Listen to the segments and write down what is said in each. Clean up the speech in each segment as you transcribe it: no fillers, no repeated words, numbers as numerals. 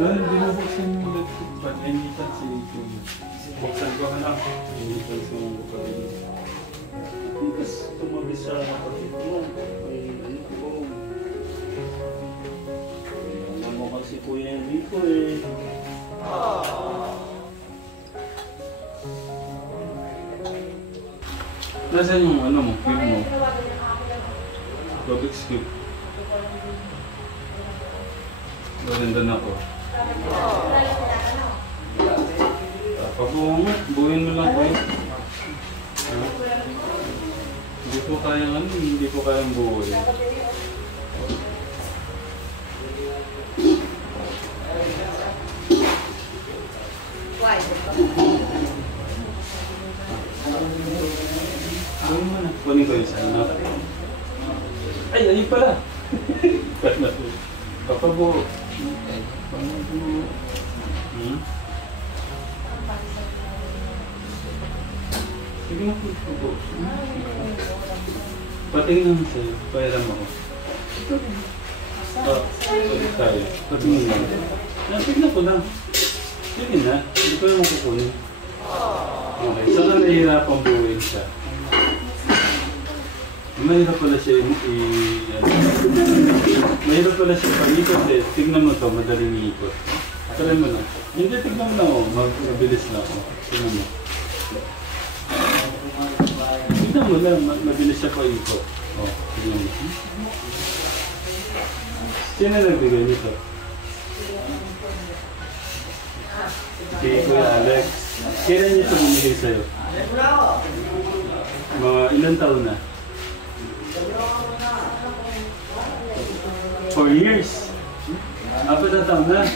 binubuksan mo ulit. Ba't initan si Kuya? Buksan ko anak. Initan si mga kapatid. Tapos tumabi sa kapatid mo. Ay, ano ko. Ano mo kasi Kuya Enrico eh. Nasaan yung ano mo, film mo? Rubik's Cube. Maganda na ko. Pabuhong mo, buuin mo lang ko eh. Hindi ko kayang ano, hindi ko kayang buuin. Buuin mo na. Kunin ko yung sana. Ay, ayun pala! Papabuo. Papabuo. Sige na po. Patingin naman sa'yo. Pahiram ako. Ulit tayo. Patingin naman. Tignan ko lang. Sige na. Hindi ko naman kukunin. Okay. Saka nahihirapang buuin siya. Mahirap pala siya mahirap pala siya pag-ikot eh. Tignan mo ito. Madaling iikot. Try mo na. Hindi, tignan mo na ako. Mabilis na ako. Tignan mo. Tignan mo lang, mabilis siya pa ikot. O, tignan mo. Sino nagbigay nito? Kay Kuya Alex. Kailan niya ito bumigay sa'yo? Mga ilang taon na? 4 years? Apat na taon na?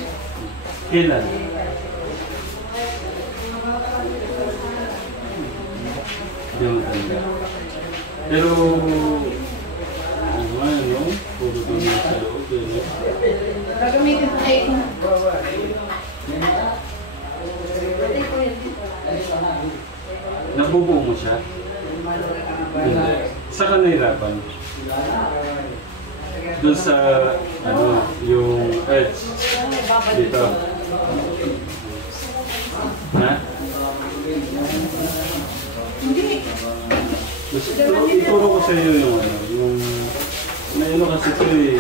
Kailan? Hindi mo tanda. Pero, ano, puro doon na sa loob. Gagamitin pa kayo. Nabubuo mo siya? Hindi. Saan ka nahirapan? Doon sa, ano, yung edge. Dito. Ha? Hindi. Ituro ko sa iyo yung ano, may ano kasi ito eh,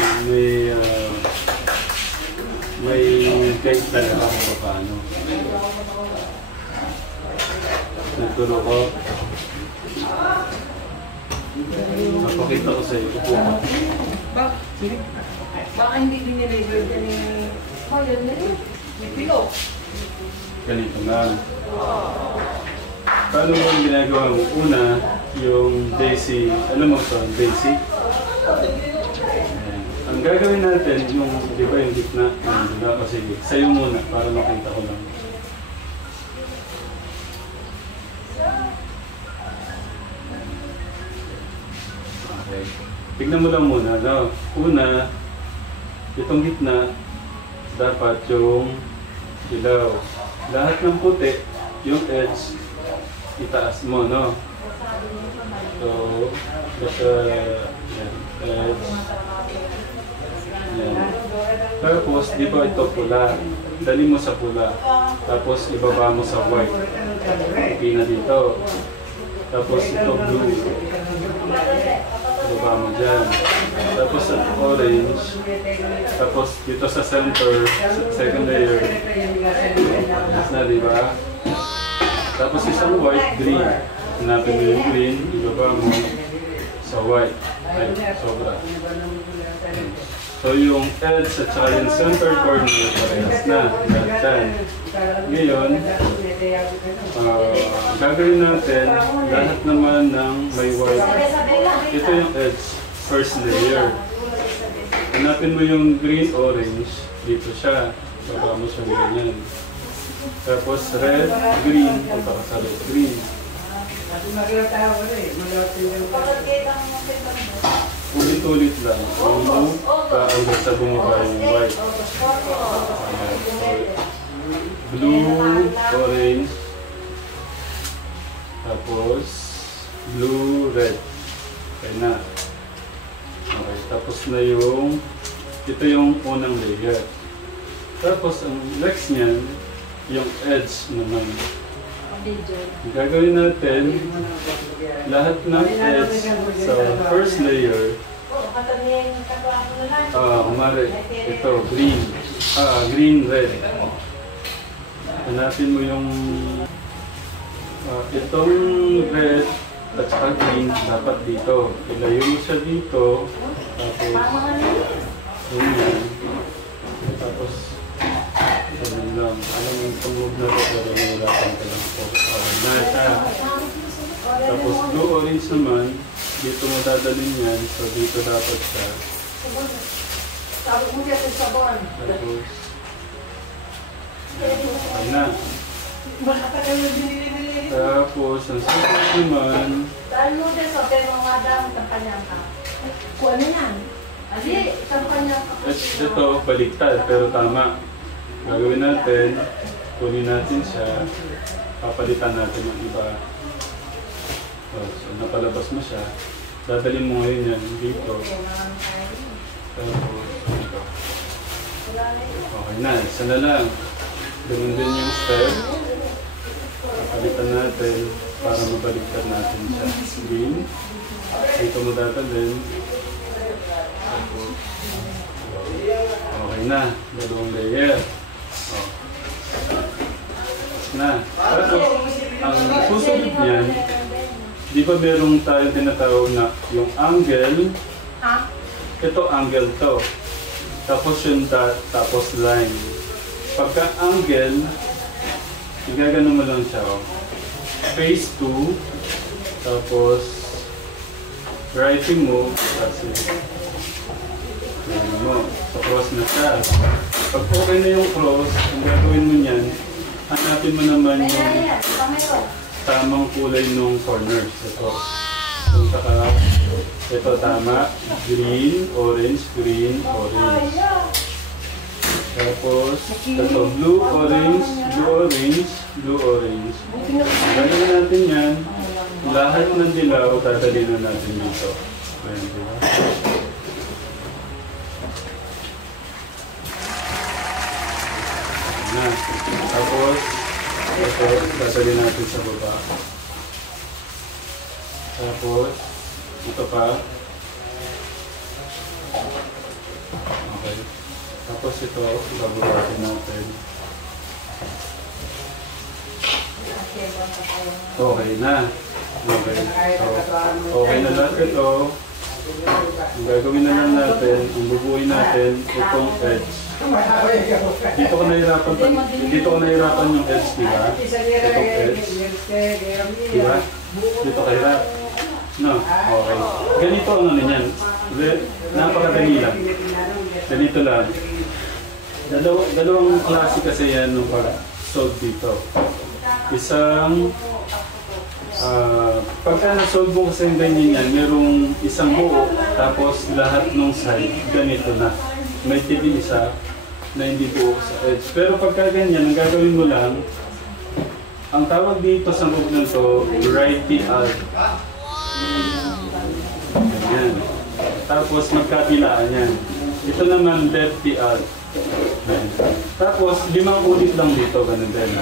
may guide talaga kung paano. Nagturo ko. Napakita ko sa iyo. Upo ka. Baka hindi diniliver din ni... Oh, yun na yun. May pilo. Ganito lang. Paano mo yung ginagawa mo? Una, yung Daisy, alam mo ito, Daisy? Ang gagawin natin, yung, di ba yung gitna, yung diba kasi sa'yo muna para makita ko lang. Okay. Tignan mo lang muna, no? Una, itong gitna, dapat yung ilaw. Lahat ng puti, yung edge, itaas mo, no? So, basta, yan, edge. Yan. Tapos, di ba ito pula? Dali mo sa pula. Tapos, ibaba mo sa white. Okay na dito. Tapos, ito blue. Ibaba mo dyan. Tapos, sa orange. Tapos, dito sa center, second layer. Yes na, di ba? Tapos, isang white, green. Hanapin mo yung green, ibaba mo sa white. Ay, sobra. So, yung edge at saka yung center corner, parehas na. Lahat. Ngayon, gagawin natin lahat naman ng may white. Ito yung edge, first layer. Hanapin mo yung green-orange, dito siya. Baba mo siya ganyan. Tapos red, green, punta ka sa red, green. Ulit-ulit lang. Move, hanggang sa bumaba yung white. Blue, orange. Tapos, blue, red. Okay na. Okay, tapos na yung, ito yung unang layer. Tapos ang next niyan, yung edge naman. Video. Ang gagawin natin, lahat ng edge sa first layer, kumari, ito, green. Green, red. Hanapin mo yung itong red at saka green dapat dito. Ilayo mo siya dito. Tapos, ganyan. Tapos, ganyan lang. Alam mo yung tungod na ito, pero nahirapan ka lang po. Na siya. Tapos, blue orange naman, dito mo dadalhin yan. So, dito dapat siya. Sabi mo dyan sa sabon. Tapos, ay na. Tapos, ang susunod naman, Dahil mo dyan sa pero mga dami ng kanyang ka. Kung ano yan? Ali, sa kanyang ka. ito, baliktad, pero tama. Gagawin natin, kunin natin siya, papalitan natin ang iba. So, napalabas mo siya. Dadalhin mo ngayon yan dito. Tapos, ito. Okay na, isa na lang. Ganun din yung step. Papalitan natin para mabaliktad natin siya. Green. Dito mo dadalhin. Tapos, okay na, dalawang layer. Oh. Na. Tapos, ang susunod niyan, di ba merong tayong tinatawag na yung angle? Ha? Ito angle to. Tapos yung dot, tapos line. Pagka angle, igagano mo lang siya. Oh. Phase 2, tapos writing mo, kasi ano mo, so cross na siya. Pag okay na yung cross, ang gagawin mo niyan, hanapin mo naman yung tamang kulay ng corners. Ito. Punta ka. Ito tama. Green, orange, green, orange. Tapos, ito blue, orange, blue, orange, blue, orange. Gagawin natin yan. Lahat ng dilaw, dadalhin na natin dito. Ayan, diba? Na. Tapos, ito, dadalhin natin sa baba. Tapos, ito pa. Okay. Tapos ito, babawatin natin. Okay na. Okay. So, okay na lahat ito. Ang gagawin na lang natin, ang bubuuin natin, itong edge. Dito ko nahirapan yung edge, di ba? Itong edge. Di ba? Dito kahirap. No? Okay. Ganito ang ano niyan. Napakadali lang. Ganito lang. Dalawang klase kasi yan nung pag-solve dito. Isang pagka na-solve mo kasi yung ganyan yan, merong isang buo, tapos lahat ng side, ganito na. May TV isa na hindi buo sa edge. Pero pagka ganyan, ang gagawin mo lang, ang tawag dito sa move na to, righty alt. Ganyan. Tapos magkabilaan yan. Ito naman lefty alt. Ganyan. Tapos 5 ulit lang dito, ganun din. 1,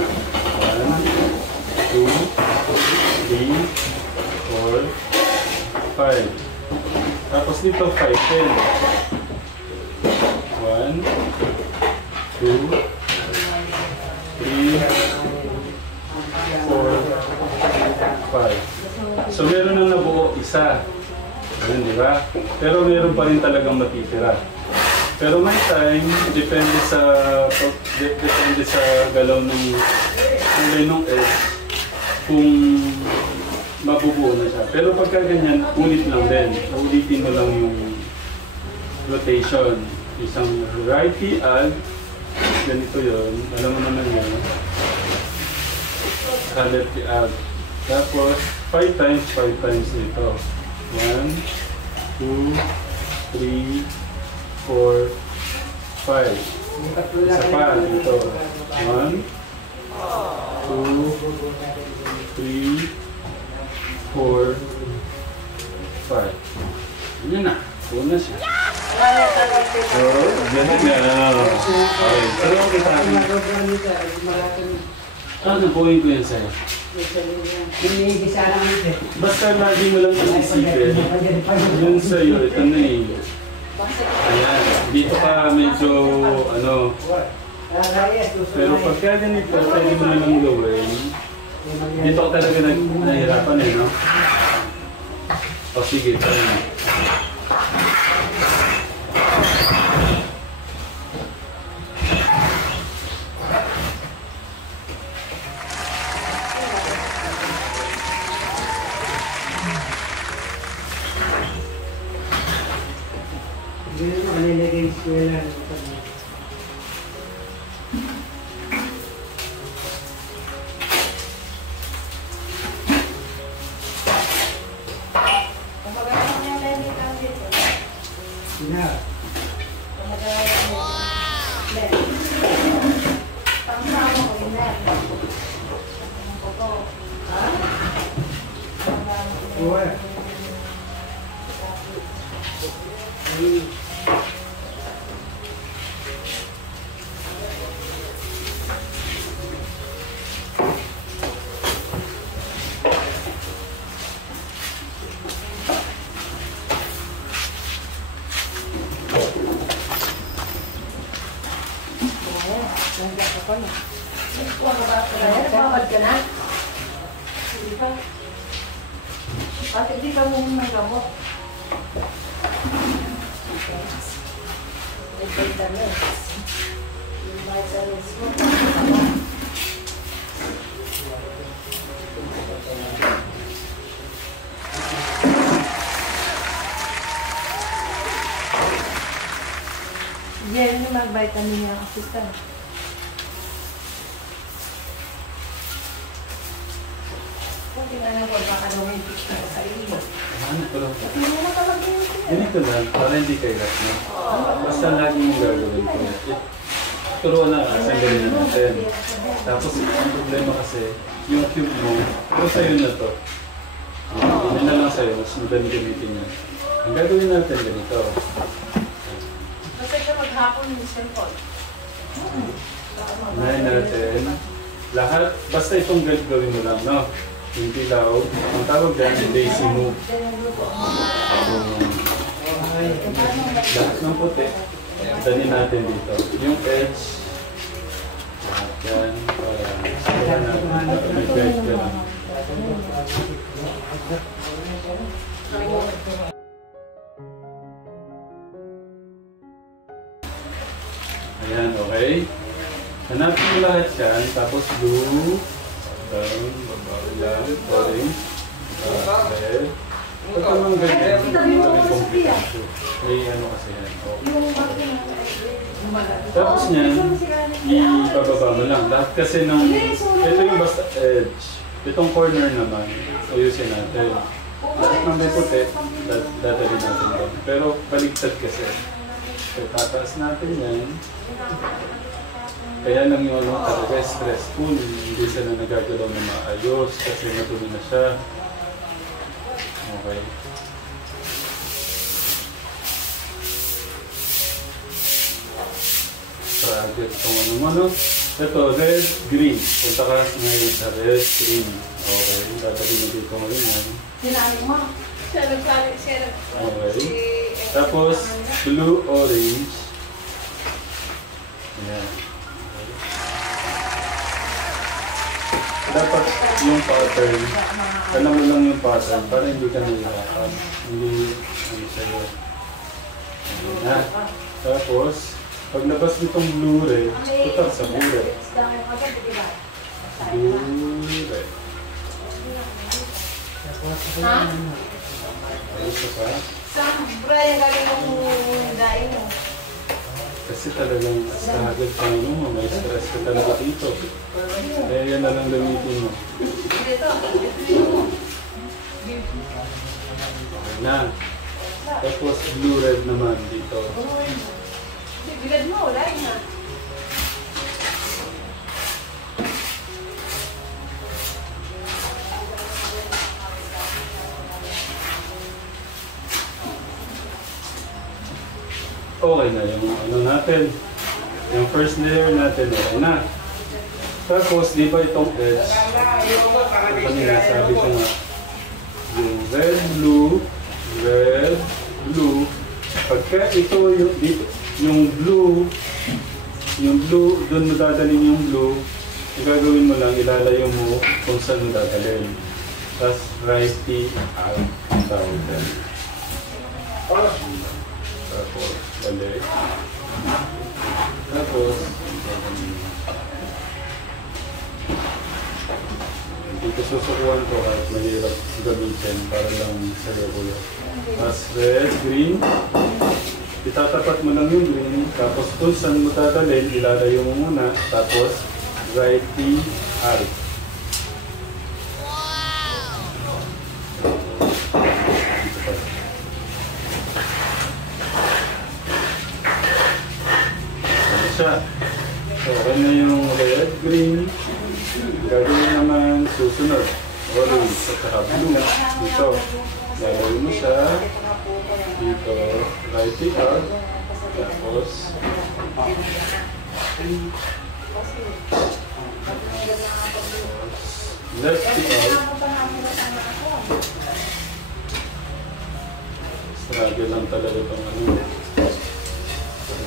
2, 3, 4, 5. Tapos dito 5 din. 1, 2, 3, 4, 5. So meron na nabuo isa. Ayun, di ba? Pero meron pa rin talagang matitira. Pero may time, depende sa galaw ng kulay ng edge kung mabubuo na siya. Pero pagka ganyan, ulit lang din. Ulitin mo lang yung rotation. Isang righty alt, ganito yun. Alam mo naman yan. Sa lefty alt. Tapos, 5 times dito. 1, 2, 3, 4, 5. Isa pa dito. 1, 2, 3, 4, 5. Yun na. Puno na siya. Wala talaga dito. Oo, ganun nga. Okay. Pero okay tayo. Nakuhin ko yan sa'yo. Basta lagi mo lang isipin. Yun sa'yo, ito na eh. Ayan, dito ka medyo ano. Pero pagka ganito, pwede mo nalang gawin. Dito ka talaga nahihirapan eh, no? O sige, tayo na. Hindi mo kanilagay yung eskwela. Kumagana niya tayo dito dito. Sina? Kumagana niya. Let. Pangsama ko yung let. Ang koto. Ha? Uwe. Bawal ka na? Hindi pa. At hindi ka mo may gamot. May vitamins. Yung vitamins mo. Yan yung mag-vitamin niya assistant. Kung tingnan ko, baka naman yung picture sa iyo. Ano ko lang? Hindi mo talaga yun. Ganito lang, para hindi kayo hirap na. Basta lagi mong gagawin ko. Turuan na, sandali na natin. Tapos, ang problema kasi, yung cube mo, ito sa'yo na to. Yun na lang sa'yo, mas madami gamitin yan. Ang gagawin natin ganito. Kasi siya maghapon yung cellphone. Unahin natin. Lahat, basta itong gagawin mo lang, no? Yung dilaw, ang tawag dyan, daisy move. Lahat ng puti, dali natin dito. Yung edge, lahat yan, para natin, may edge ka lang. Ayan, okay. Hanapin mo lahat yan, tapos blue, down, baba lang, orange, red. Pag tamang ganyan, hindi na may komplikasyon. May ano kasi yan. Okay. Tapos niyan, ibababa mo lang. Lahat kasi ng, ito yung basta edge. Itong corner naman, ayusin natin. Lahat ng may puti, dadali natin doon. Pero baligtad kasi. So, tataas natin yan. Kaya lang yung ano talaga stressful. Hindi sila nagagalaw na maayos kasi natuloy na siya. Okay. Project itong ano mo, no? Ito, red, green. Punta ka ngayon sa red, green. Okay, dadali mo dito ngayon yan. Sinali mo. Siya nagsalit siya. Okay. Tapos, blue, orange. Ayan. Dapat yung pattern, alam mo lang yung pattern para hindi ka nahihirapan. Hindi, ano sa'yo. Ayan na. Tapos, paglabas nitong blue red, tutak sa blue red. Blue red. Ha? Ayos ka pa. Saan Brian galing mong daing mo? Kasi talagang struggle pa mo, may stress ka talaga dito. Kaya yan na lang gamitin mo. Dito. Okay na. Tapos blue red naman dito. Bilad mo, wala na. okay na yung ano natin. Yung first layer natin, okay na. Tapos, di ba itong edge? Kanina, sabi ko nga, yung red, blue, pagka ito yung, dito, yung blue, doon mo dadalhin yung blue, yung gagawin mo lang, ilalayo mo kung saan mo dadalhin. Tapos, righty, out, tawag din. Tapos, balik. Tapos, dito susukuhan ko kahit mahirap gamitin para lang sa regular. Tapos, red, green. Itatapat mo lang yung green. Tapos, kung saan mo dadalhin, ilalayo mo muna. Tapos, righty, out. Siya. So, okay na yung red, green. Gagawin naman susunod. Orange at saka blue. Dito. Gagawin mo siya. Dito. Righty out. Tapos. Lefty out. Struggle lang talaga itong ano.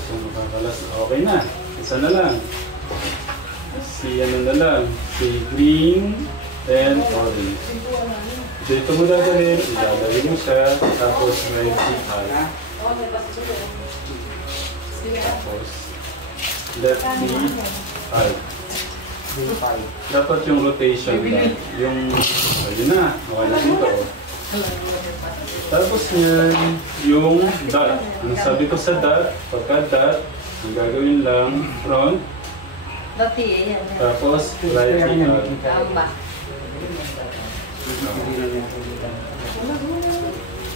So, makakalas. Okay na. Isa na lang. Si ano na lang. Si green and orange. Dito mo dadalhin. Ilalagay mo siya. Tapos righty out. Tapos lefty out. Dapat yung rotation lang. Yung, ayun na. Okay na dito. Tapos yan, yung dot. Ang sabi ko sa dot, pagka dot, ang gagawin lang, front. Dati, yan. Tapos, right out. Tama.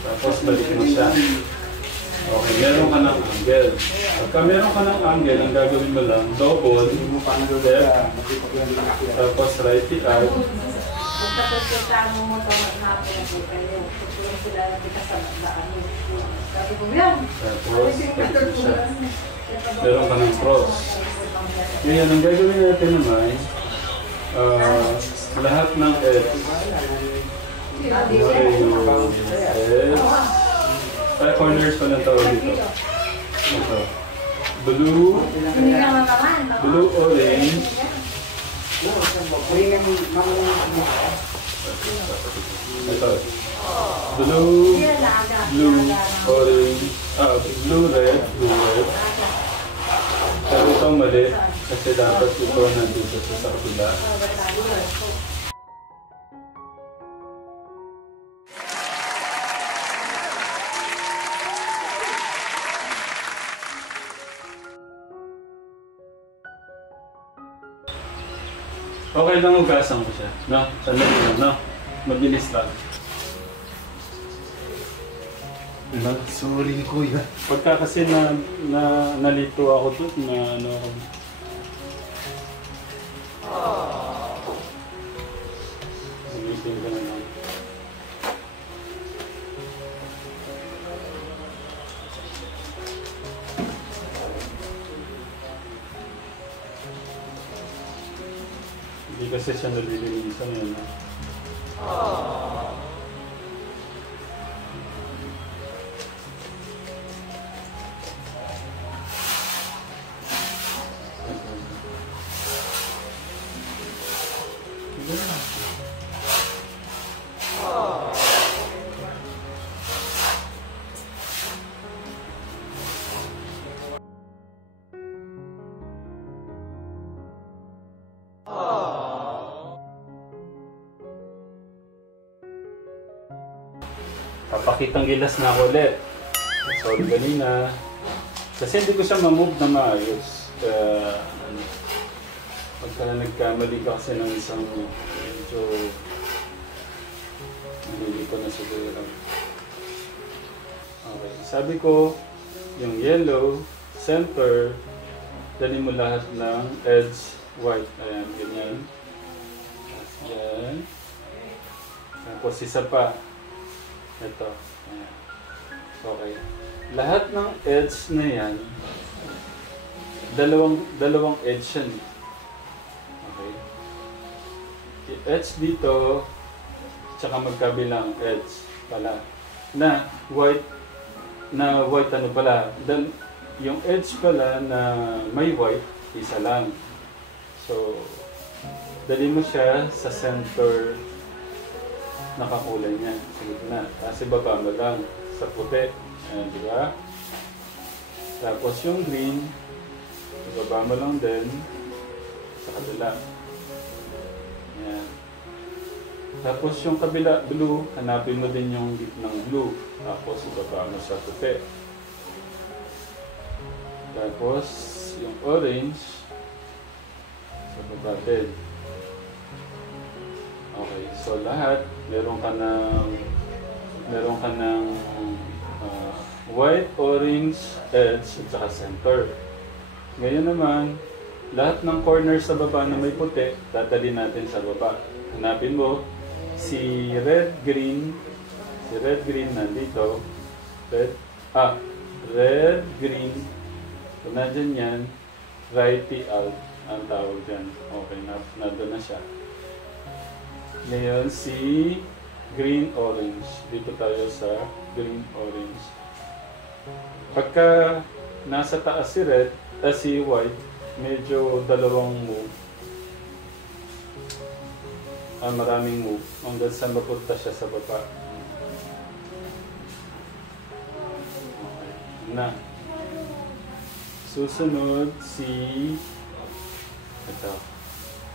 Tapos, balik mo siya. Okay, meron ka ng angle. Pagka meron ka ng angle, ang gagawin mo lang, double, left, tapos righty out. Tapos yung tamo mo hapon po kayo. Tutulong sila na kita sa daan. Sabi ko yan. Tapos, balik mo siya. Meron ka ng cross. Ngayon, ang gagawin natin naman, lahat ng edge. Corners pa ng tawag dito. Ito. Blue, orange. Ito. Blue, orange. Blue, red. Pero ito mali. Kasi dapat ito nandito sa kabila. Okay lang ugasan ko siya, no? Sandali lang, no? Mabilis lang. Sorry, kuya. Pagka kasi nalito ako doon na ano ako. Ulitin ka na lang. Hindi kasi siya nalilinisan yun. Papakitang gilas na ako ulit. Sorry kanina. Kasi hindi ko siya ma-move na maayos. Kaya, pagka nagkamali ka kasi ng isang medyo hindi ko na siguro. Okay. Sabi ko, yung yellow, center, dali mo lahat ng edge white. Ayan, ganyan. Yan. Tapos isa pa. Ito. Ayan. Okay. lahat ng edge na yan, dalawang edge yan. Okay? Edge dito, tsaka magkabilang edge pala. Na white ano pala. Then, yung edge pala na may white, isa lang. So, dali mo siya sa center nakakulay niya. Sa gitna. Kasi baba mo lang sa puti. Ayan, di ba? Tapos yung green, ibaba mo lang din sa kabila. Ayan. Tapos yung kabila, blue, hanapin mo din yung gitnang blue. Tapos ibaba mo sa puti. Tapos yung orange, sa baba din. Okay, so lahat, meron ka ng white, orange, edge, at saka center. Ngayon naman, lahat ng corner sa baba na may puti, dadali natin sa baba. Hanapin mo, si red, green nandito. Red, green, kung nandyan yan, righty out ang tawag dyan. Okay, nandun na siya. Ngayon, si green, orange. Dito tayo sa green, orange. Pagka nasa taas si red, si white, medyo dalawang move. Maraming move. Hanggang sa mapunta siya sa baba. Okay. Na. Susunod ito.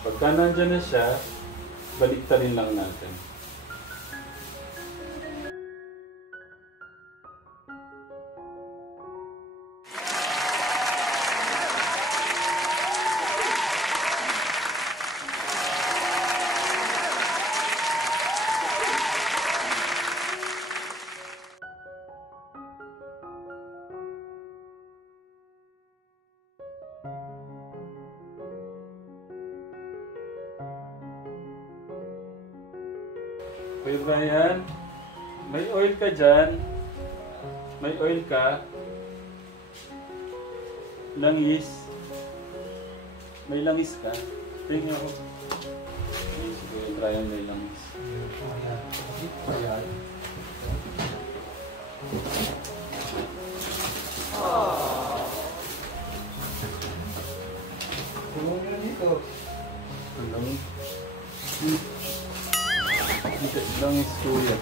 Pagka nandyan na siya, baliktarin lang natin. Kuya Brian, may oil ka dyan? May oil ka? Langis? May langis ka? Tingnan ko. Ay, si Kuya Brian may langis. Tumulong dito. Langis? Langis kuya.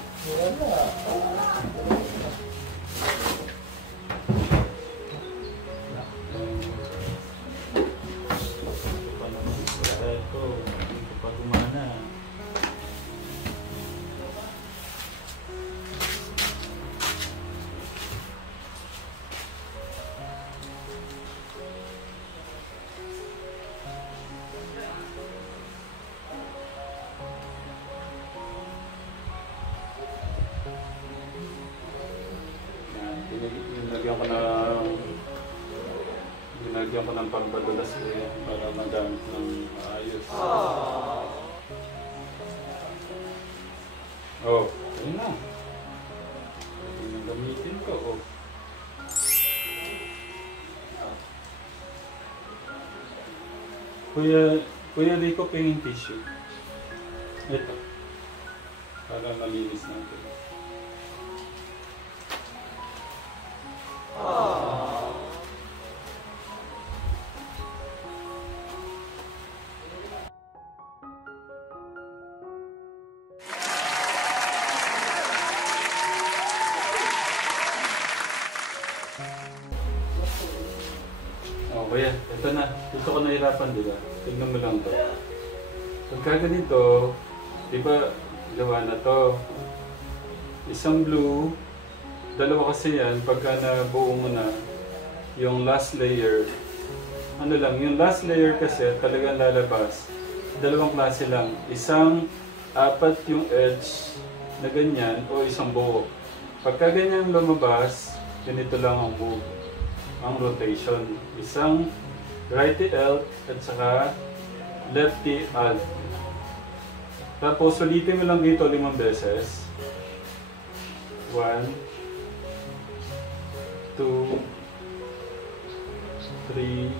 Ginagyan ko ng pagbadulas ko para magamit ng maayos. Oh, ayun na. Ayun ang gamitin ko. Oh. Kuya Rico, pingin tissue. Ito. Para malinis natin. Oh, kuya, ito na. Dito ko nahirapan, di ba? Tignan mo lang to. Pagka ganito, di ba, gawa na to. Isang blue, dalawa kasi yan, pagka nabuo mo na yung last layer. Ano lang, yung last layer kasi talagang lalabas. Dalawang klase lang. Isang apat yung edge na ganyan o isang buo. Pagka ganyan lumabas, ganito lang ang move. Ang rotation. Isang righty alt at saka lefty alt. Tapos ulitin mo lang dito 5 beses. 1, 3,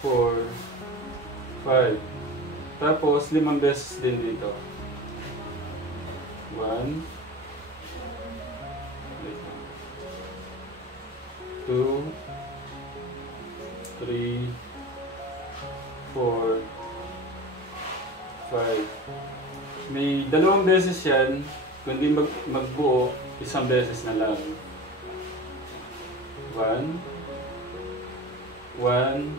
4, 5. Tapos, 5 beses din dito. 1, 2, 3, 4, 5. May 2 beses yan, kundi magbuo, 1 beses na lang. 1, 1,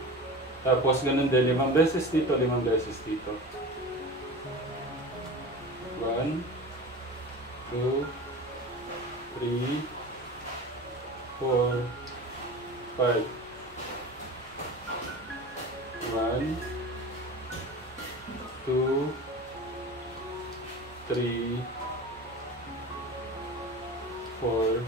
tapos ganun din, 5 beses dito, 5 beses dito. 1, 2, 3, 4, 5. 1, 2, 3, 4,